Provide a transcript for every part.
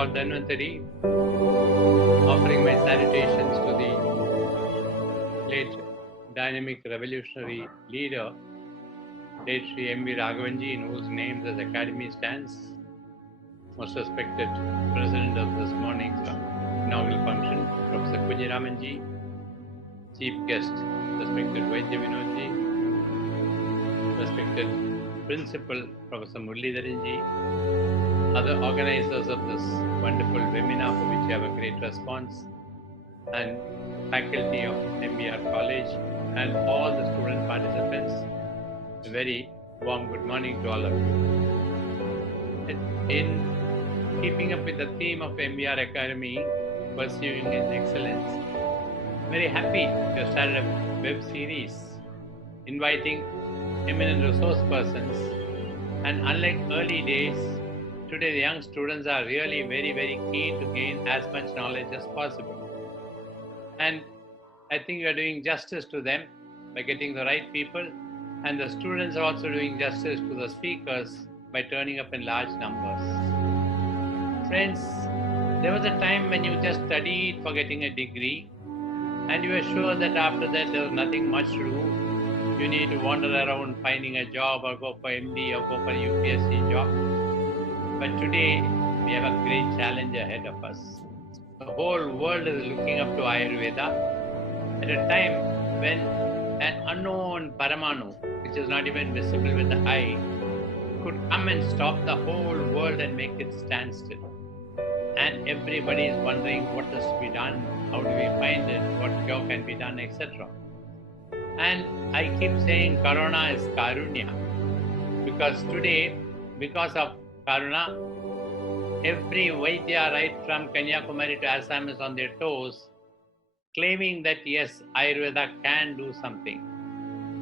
Lord Dhanvantari, offering my salutations to the late dynamic revolutionary leader, late Sri MVR Academy, in whose name this Academy stands, most respected President of this morning's inaugural function, Professor Kunjiramanji, Chief Guest, respected Vaidya Vinodji, respected Principal Professor Muralidharanji, other organizers of this wonderful webinar for which you have a great response, and faculty of MVR College and all the student participants, a very warm good morning to all of you. In keeping up with the theme of MVR Academy, Pursuing in Excellence, very happy to have started a web series inviting eminent resource persons, and unlike early days, today the young students are really very keen to gain as much knowledge as possible. And I think we are doing justice to them by getting the right people, and the students are also doing justice to the speakers by turning up in large numbers. Friends, there was a time when you just studied for getting a degree, and you were sure that after that there was nothing much to do. You need to wander around finding a job or go for MD or go for a UPSC job. But today, we have a great challenge ahead of us. The whole world is looking up to Ayurveda at a time when an unknown Paramanu, which is not even visible with the eye, could come and stop the whole world and make it stand still. And everybody is wondering what is to be done, how do we find it, what cure can be done, etc. And I keep saying Corona is Karunya, because today, because of Karuna, every Vaidya right from Kanyakumari to Assam is on their toes, claiming that yes, Ayurveda can do something.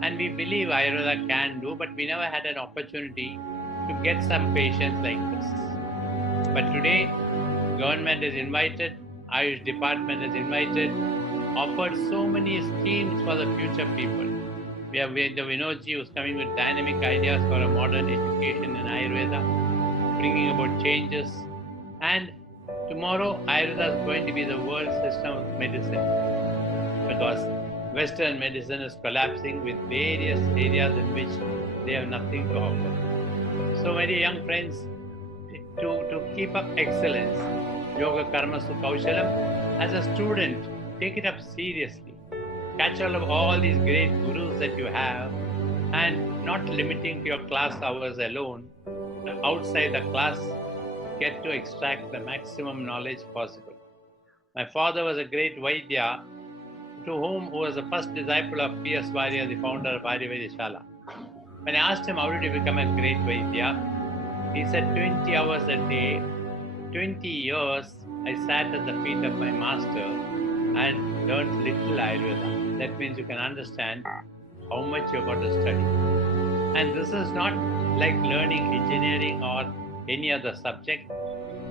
And we believe Ayurveda can do, but we never had an opportunity to get some patients like this. But today, government is invited, Ayush department is invited, offered so many schemes for the future people. We have Vaidya Vinodji, who's coming with dynamic ideas for a modern education in Ayurveda, bringing about changes. And tomorrow, Ayurveda is going to be the world system of medicine, because Western medicine is collapsing with various areas in which they have nothing to offer. So, my dear young friends, to keep up excellence, Yoga Karma Kaushalam, as a student, take it up seriously. Catch hold of all these great gurus that you have, and not limiting to your class hours alone. Outside the class, get to extract the maximum knowledge possible. My father was a great Vaidya, who was the first disciple of P.S. Varya, the founder of Ayurveda Shala. When I asked him, how did you become a great Vaidya? He said, 20 hours a day, 20 years, I sat at the feet of my master and learned little Ayurveda. That means you can understand how much you've got to study. And this is not like learning engineering or any other subject.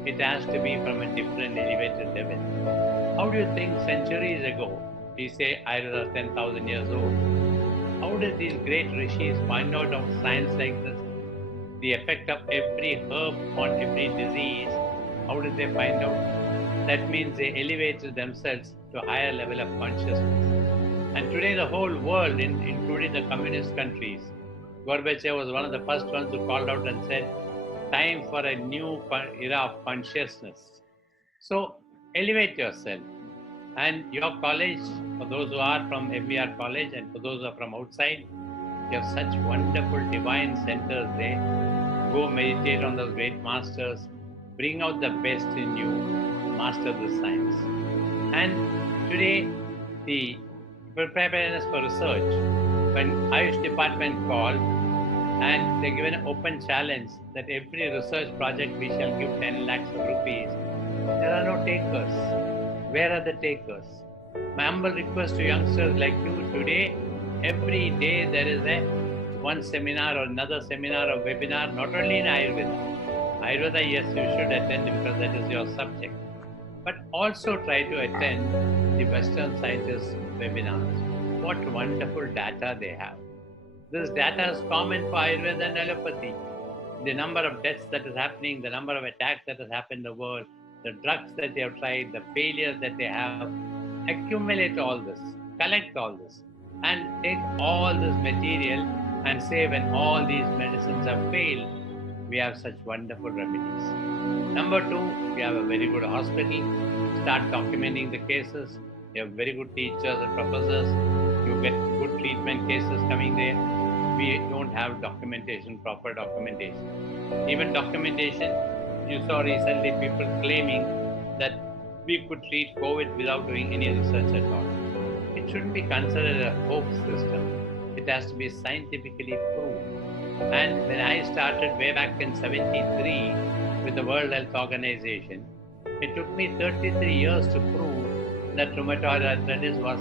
It has to be from a different elevated level. How do you think centuries ago, we say Ayurveda is 10,000 years old, how did these great rishis find out of science like this? The effect of every herb on every disease, how did they find out? That means they elevated themselves to a higher level of consciousness. And today the whole world, including the communist countries, Gorbachev was one of the first ones who called out and said, time for a new era of consciousness. So elevate yourself. And your college, for those who are from MVR College and for those who are from outside, you have such wonderful divine centers there. Go meditate on those great masters. Bring out the best in you. Master the science. And today, the preparedness for research, when Ayush department called, and they given an open challenge that every research project we shall give 10 lakhs of rupees. There are no takers. Where are the takers? My humble request to youngsters like you today, every day there is one seminar or another seminar or webinar, not only in Ayurveda. Ayurveda, yes, you should attend because that is your subject. But also try to attend the Western sciences webinars. What wonderful data they have. This data is common for Ayurveda and allopathy. The number of deaths that is happening, the number of attacks that has happened in the world, the drugs that they have tried, the failures that they have, accumulate all this, collect all this, and take all this material and say when all these medicines have failed, we have such wonderful remedies. Number two, we have a very good hospital. Start documenting the cases. You have very good teachers and professors. You get good treatment cases coming there. We don't have documentation, proper documentation. Even documentation, you saw recently people claiming that we could treat COVID without doing any research at all. It shouldn't be considered a hoax system. It has to be scientifically proved. And when I started way back in 73 with the World Health Organization, it took me 33 years to prove that rheumatoid arthritis was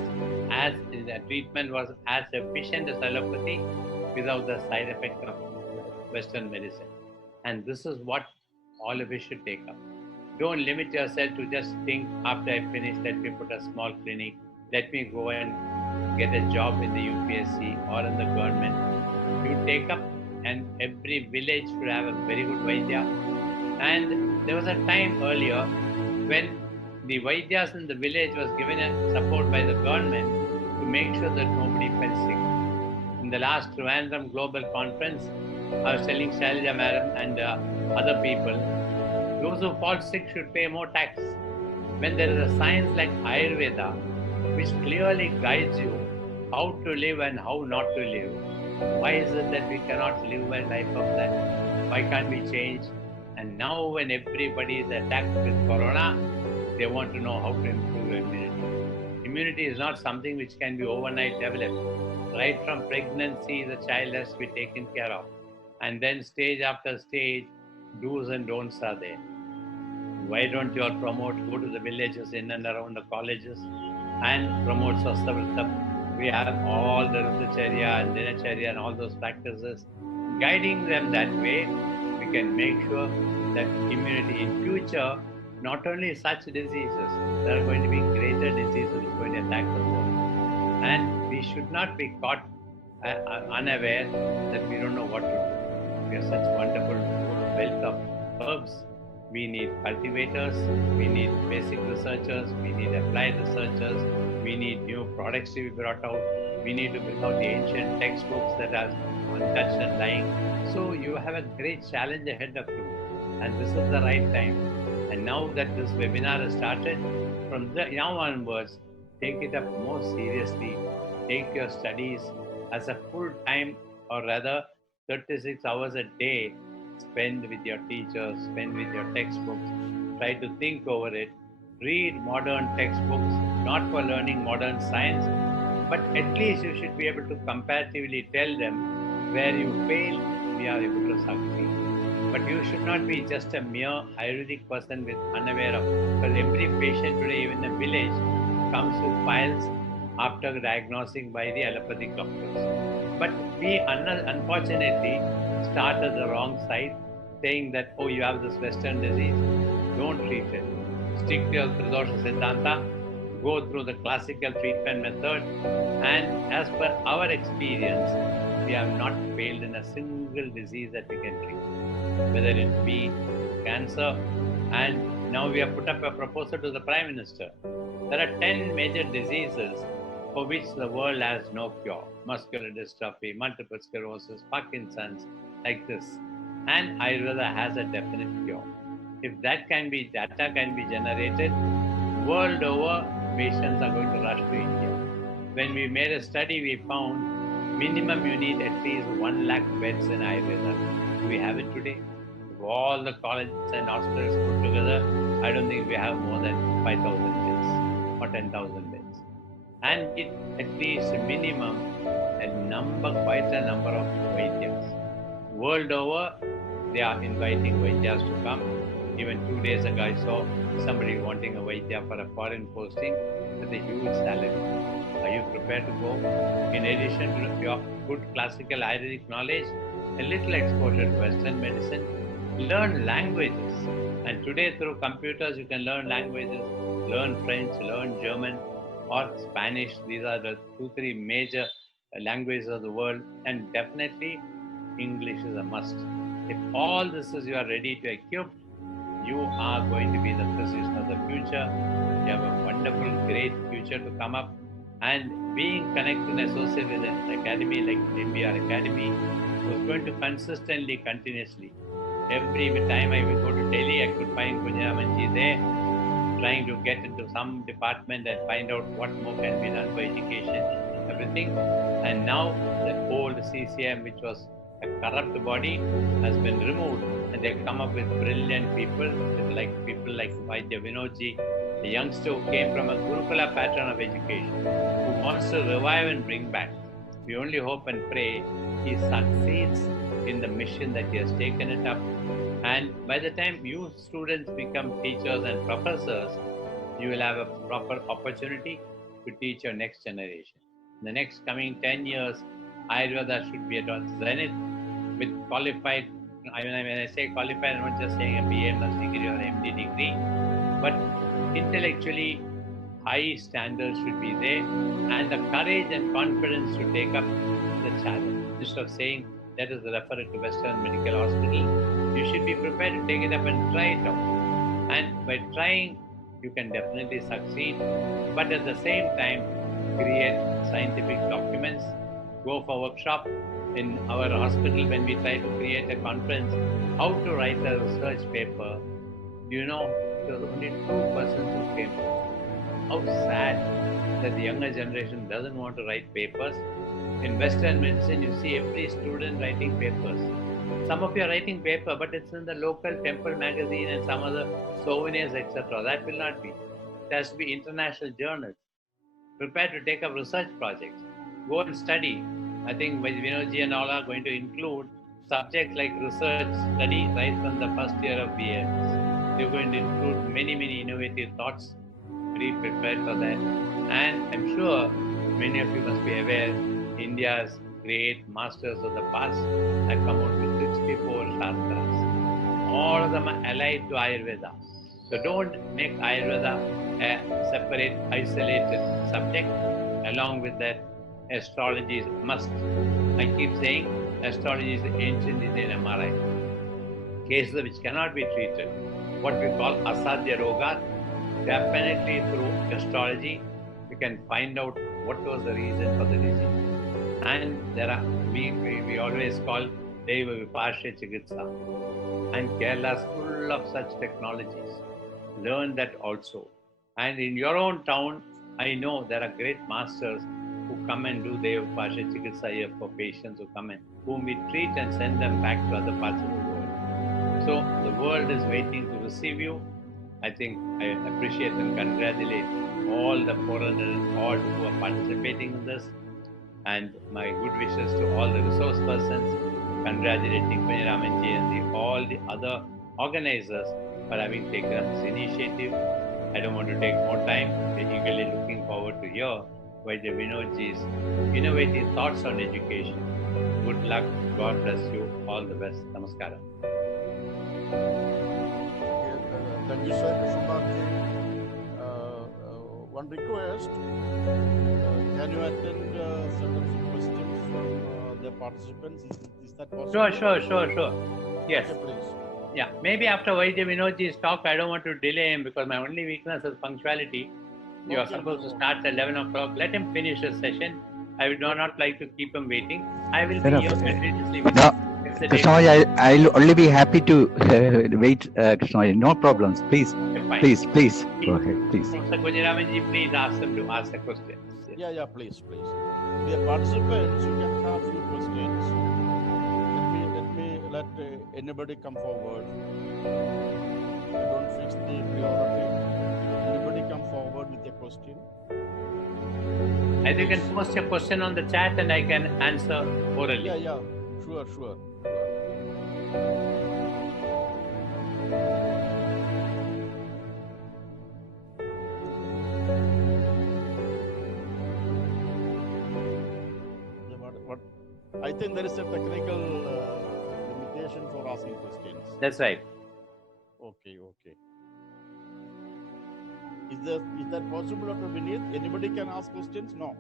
as the treatment was as efficient as allopathy without the side effect of Western medicine. And this is what all of you should take up. Don't limit yourself to just think after I finish, let me put a small clinic, let me go and get a job in the UPSC or in the government. You take up, and every village should have a very good Vaidya. And there was a time earlier when the Vaidyas in the village was given a support by the government to make sure that nobody fell sick. In the last Trivandrum Global Conference, I was telling Shalja Madam and other people, those who fall sick should pay more tax. When there is a science like Ayurveda, which clearly guides you how to live and how not to live, why is it that we cannot live a life of that? Why can't we change? And now when everybody is attacked with corona, they want to know how to improve immunity. Immunity is not something which can be overnight developed. Right from pregnancy, the child has to be taken care of. And then stage after stage, do's and don'ts are there. Why don't you all promote, go to the villages in and around the colleges and promote Swastha Vritam? We have all the Acharya and Dinacharya and all those practices. Guiding them that way, we can make sure that immunity in future, not only such diseases, there are going to be greater diseases which are going to attack the world. And we should not be caught unaware that we don't know what to do. We have such wonderful wealth of herbs. We need cultivators, we need basic researchers, we need applied researchers, we need new products to be brought out, we need to bring out the ancient textbooks that are untouched and lying. So you have a great challenge ahead of you, and this is the right time. And now that this webinar has started, from now onwards, take it up more seriously. Take your studies as a full time, or rather 36 hours a day. Spend with your teachers, spend with your textbooks, try to think over it, read modern textbooks, not for learning modern science, but at least you should be able to comparatively tell them where you fail, we are able to succeed. But you should not be just a mere Ayurvedic person with unaware of, because every patient today, even in a village, comes with files after diagnosing by the allopathic doctors. But we unfortunately started the wrong side, saying that, oh, you have this Western disease, don't treat it. Stick to your Tridosha Siddhanta, go through the classical treatment method, and as per our experience, we have not failed in a single disease that we can treat, whether it be cancer. And now we have put up a proposal to the Prime Minister. There are 10 major diseases for which the world has no cure. Muscular dystrophy, multiple sclerosis, Parkinson's, like this. And Ayurveda has a definite cure. If that data can be generated, world over, patients are going to rush to India. When we made a study, we found minimum you need at least 1 lakh beds in Ayurveda. Do we have it today? If all the colleges and hospitals put together, I don't think we have more than 5,000 beds or 10,000 beds. And it at least minimum quite a number of Vaidyas. World over, they are inviting Vaidyas to come. Even 2 days ago, I saw somebody wanting a Vaidya for a foreign posting with a huge salary. Are you prepared to go? In addition to your good classical Ayurvedic knowledge, a little exposure to Western medicine, learn languages. And today through computers, you can learn languages, learn French, learn German or Spanish. These are the 2-3 major languages of the world, and definitely English is a must. If all this is you are ready to equip, You are going to be the physician of the future. You have a wonderful, great future to come up. And being connected and associated with an academy like MVR Academy was going to consistently, continuously. Every time I would go to Delhi, I could find Kunjaramanji there, trying to get into some department and find out what more can be done for education, everything. And now the old CCM, which was a corrupt body, has been removed, and they've come up with brilliant people like Vaidya Vinodji, a youngster who came from a Gurukula pattern of education, who wants to revive and bring back. We only hope and pray he succeeds in the mission that he has taken it up. And by the time you students become teachers and professors, you will have a proper opportunity to teach your next generation. In the next coming 10 years, Ayurveda should be at its zenith with qualified. When I say qualified, I'm not just saying a BA MS degree or MD degree, but intellectually high standards should be there, and the courage and confidence to take up the challenge. Instead of saying, let us refer it to Western Medical Hospital, you should be prepared to take it up and try it out. And by trying, you can definitely succeed. But at the same time, create scientific documents, go for workshop. In our hospital, when we try to create a conference, how to write a research paper, there were only 2 persons who came. How sad that the younger generation doesn't want to write papers. In Western medicine, you see every student writing papers. Some of you are writing paper, but it's in the local temple magazine and some other souvenirs, etc. That will not be. It has to be international journals. Prepare to take up research projects. Go and study. I think Vinodji and all are going to include subjects like research study right from the first year of BS. They're going to include many, many innovative thoughts. Be prepared for that. And I'm sure many of you must be aware, India's great masters of the past have come out with 64 Shastras. All of them are allied to Ayurveda. So don't make Ayurveda a separate, isolated subject. Along with that, astrology is must. I keep saying astrology is the ancient Indian MRI. Cases which cannot be treated, what we call asadhya roga, definitely through astrology, we can find out what was the reason for the disease. And there are, we always call Deva Viparsha Chikitsa. And Kerala is full of such technologies. Learn that also. And in your own town, I know there are great masters who come and do Deva Viparsha Chikitsa here for patients who come in, whom we treat and send them back to other parts of the world. So the world is waiting to receive you. I think I appreciate and congratulate all the 400 odd who are participating in this, and my good wishes to all the resource persons, congratulating Kunjaramanji and all the other organizers for having taken up this initiative. I don't want to take more time. We're eagerly looking forward to hear Vaidya Vinodji's innovative thoughts on education. Good luck. God bless you. All the best. Namaskara. Thank you, sir. One request, can you attend certain questions from the participants? Is that possible? Sure. Yes. Okay, please. Yeah, maybe after Vaidya Vinodji's talk, I don't want to delay him because my only weakness is punctuality. You are supposed to start at 11 o'clock. Let him finish his session. I would not like to keep him waiting. I will be here continuously with him. Krishna, I'll only be happy to wait, Krishna. No problems. Please, okay, please. Go ahead, please. Mr. Kunjaramanji, please ask them to ask the question. Yes. Yeah, please. The participants, you can have few questions. Let anybody come forward. I don't fix the priority. Anybody come forward with a question. Either you can post your question on the chat and I can answer orally. Yeah. Sure. I think there is a technical limitation for asking questions. That's right. Okay. Is that possible, Dr. Vineet? Anybody can ask questions? No.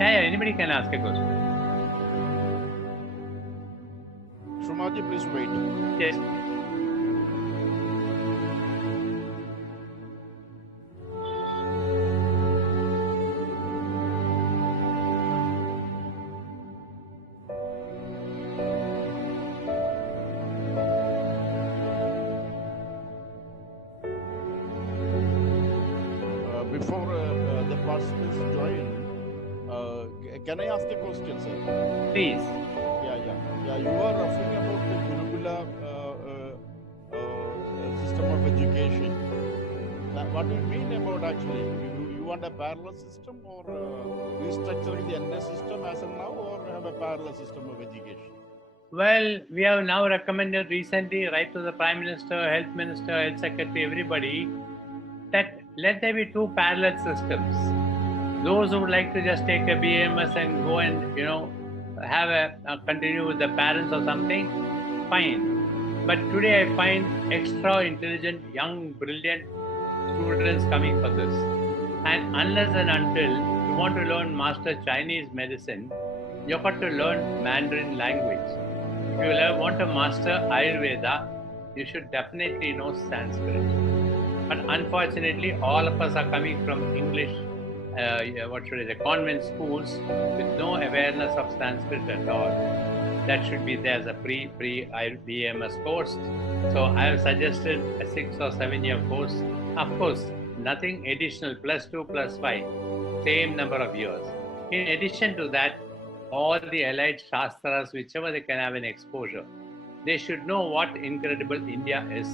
Yeah, anybody can ask a question. Kumarji, please wait. Yes. Before the participants join, can I ask a question, sir? Please. Yeah. You are referring about the Gurukula system of education. What do you mean about actually? You want a parallel system or restructuring the entire system as of now, or have a parallel system of education? Well, we have now recommended recently, right to the Prime Minister, Health Minister, Health Secretary, everybody, that let there be two parallel systems. Those who would like to just take a BAMS and go and, have a continue with the parents or something, fine. But today I find extra intelligent, young, brilliant students coming for this. And unless and until you want to learn master Chinese medicine, you've got to learn Mandarin language. If you want to master Ayurveda, you should definitely know Sanskrit. But unfortunately, all of us are coming from English, convent schools with no awareness of Sanskrit at all. That should be there as a pre-BMS course. So I have suggested a 6 or 7 year course. Of course, nothing additional, +2 +5, same number of years. In addition to that, all the allied Shastras, whichever they can have an exposure, they should know what incredible India is.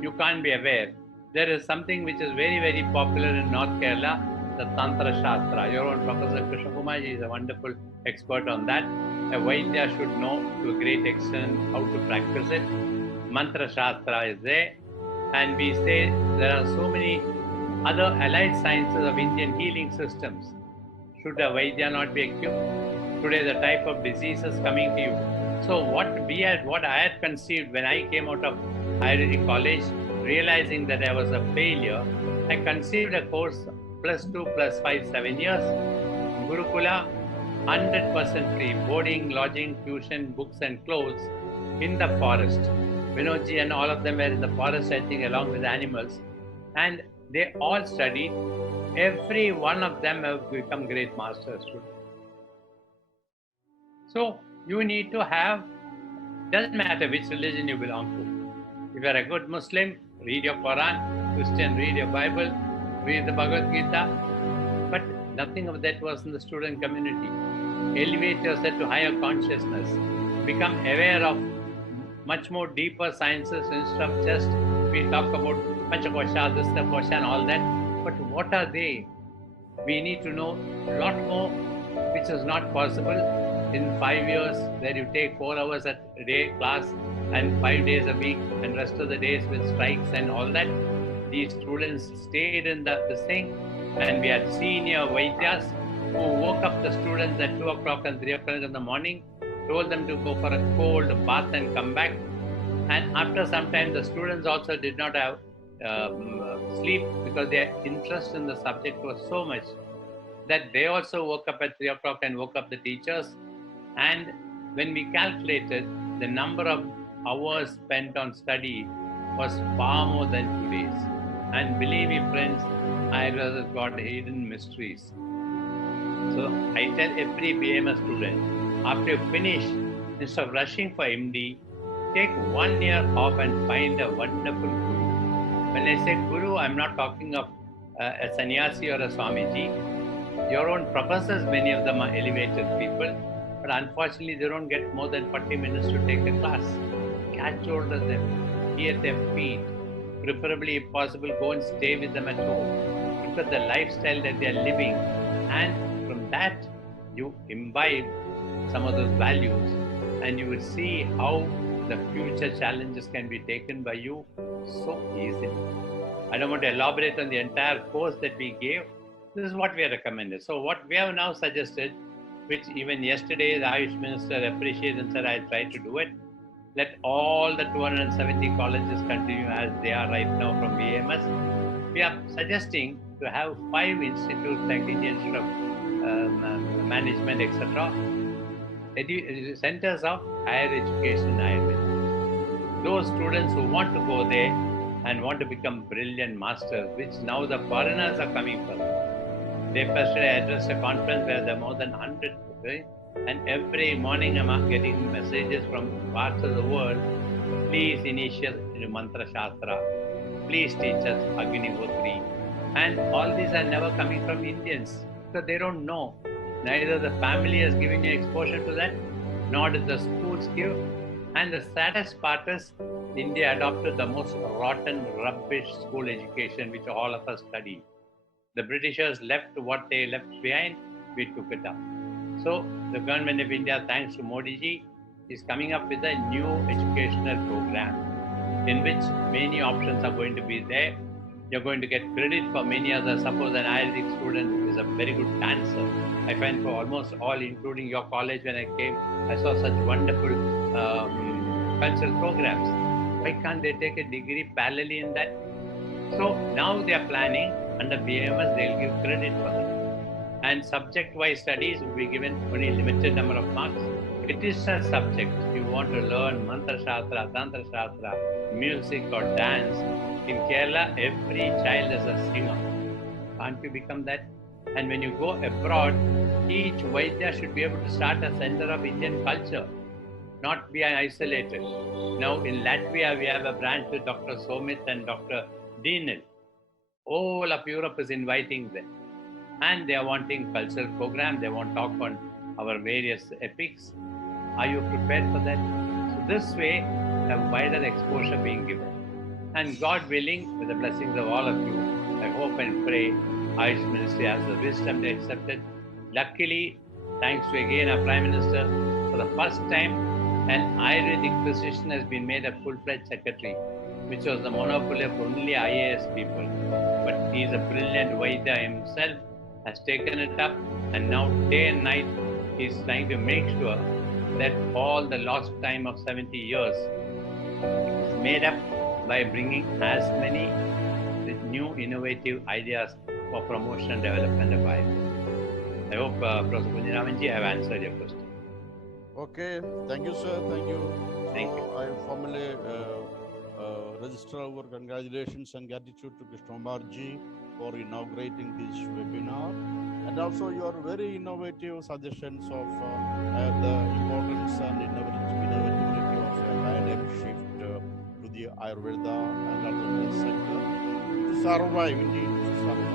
You can't be aware. There is something which is very, very popular in North Kerala, the Tantra Shastra. Your own Professor Krishna Kumar is a wonderful expert on that. A Vaidya should know to a great extent how to practice it. Mantra Shastra is there. And we say there are so many other allied sciences of Indian healing systems. Should a Vaidya not be equipped? Today, the type of diseases coming to you. So what I had conceived when I came out of Ayurvedic college, realizing that I was a failure, I conceived a course +2 +5, 7 years, Gurukula, 100% free, boarding, lodging, tuition, books and clothes in the forest. Vinodji and all of them were in the forest, I think, along with animals. And they all studied. Every one of them have become great masters. So you need to have, doesn't matter which religion you belong to. If you are a good Muslim, read your Quran. Christian, read your Bible, read the Bhagavad Gita. But nothing of that was in the student community. Elevate yourself to higher consciousness. Become aware of much more deeper sciences instead of just we talk about Panchakosha, this, the Kosha and all that. But what are they? We need to know a lot more, which is not possible in 5 years, where you take 4 hours a day class and 5 days a week and rest of the days with strikes and all that. These students stayed in this thing, and we had senior Vaidyas who woke up the students at 2 o'clock and 3 o'clock in the morning, told them to go for a cold bath and come back. And after some time, the students also did not have sleep because their interest in the subject was so much that they also woke up at 3 o'clock and woke up the teachers. And when we calculated, the number of hours spent on study was far more than 2 days. And believe me, friends, Ayurveda has got hidden mysteries. So I tell every BMS student, after you finish, instead of rushing for MD, take 1 year off and find a wonderful guru. When I say guru, I'm not talking of a sannyasi or a Swamiji. Your own professors, many of them are elevated people, but unfortunately they don't get more than 40 minutes to take a class. Catch hold of them, be at their feet, preferably if possible go and stay with them at home. Look at the lifestyle that they are living, and from that you imbibe some of those values, and you will see how the future challenges can be taken by you so easily. I don't want to elaborate on the entire course that we gave. This is what we have recommended. So what we have now suggested, which even yesterday the Ayush Minister appreciated and said, I'll try to do it. Let all the 270 colleges continue as they are right now from BMS. We are suggesting to have 5 institutes like Indian Institute of Management, etc., centers of higher education Ayurveda. Those students who want to go there and want to become brilliant masters, which now the foreigners are coming for. They first addressed a conference where there are more than 100 people, and every morning I'm getting messages from parts of the world. Please initiate Mantra Shastra. Please teach us Agni Hotri. And all these are never coming from Indians, because they don't know. Neither the family has given you exposure to that, nor did the schools give. And the saddest part is, India adopted the most rotten, rubbish school education which all of us studied. The Britishers left what they left behind, we took it up. So the government of India, thanks to Modi ji, is coming up with a new educational program in which many options are going to be there. You're going to get credit for many others. Suppose an Ayurvedic student is a very good dancer. I find for almost all, including your college when I came, I saw such wonderful cultural programs. Why can't they take a degree parallelly in that? So now they are planning, under BMS, they'll give credit for that. And subject-wise studies will be given only limited number of marks. It is a subject. You want to learn Mantra Shastra, Tantra Shastra, music or dance. In Kerala, every child is a singer. Can't you become that? And when you go abroad, each Vaidya should be able to start a center of Indian culture, not be isolated. Now in Latvia, we have a branch with Dr. Somit and Dr. Dinil. All of Europe is inviting them. And they are wanting cultural program. They want to talk on our various epics. Are you prepared for that? So this way, a wider exposure being given. And God willing, with the blessings of all of you, I hope and pray Ayush Ministry has the wisdom to accept it. Luckily, thanks to again our Prime Minister, for the first time, an Ayurvedic physician has been made a full-fledged secretary, which was the monopoly of only IAS people. But he is a brilliant Vaidya himself, has taken it up, and now day and night he is trying to make sure that all the lost time of 70 years is made up by bringing as many new innovative ideas for promotion and development of Ayurveda. I hope Professor Punjaramanji, I have answered your question. Okay, thank you, sir. Thank you. Thank you. I formally register our congratulations and gratitude to Krishna Kumarji for inaugurating this webinar, and also your very innovative suggestions of the importance and innovativity of a paradigm shift to the Ayurveda and other sector to survive, indeed, to survive.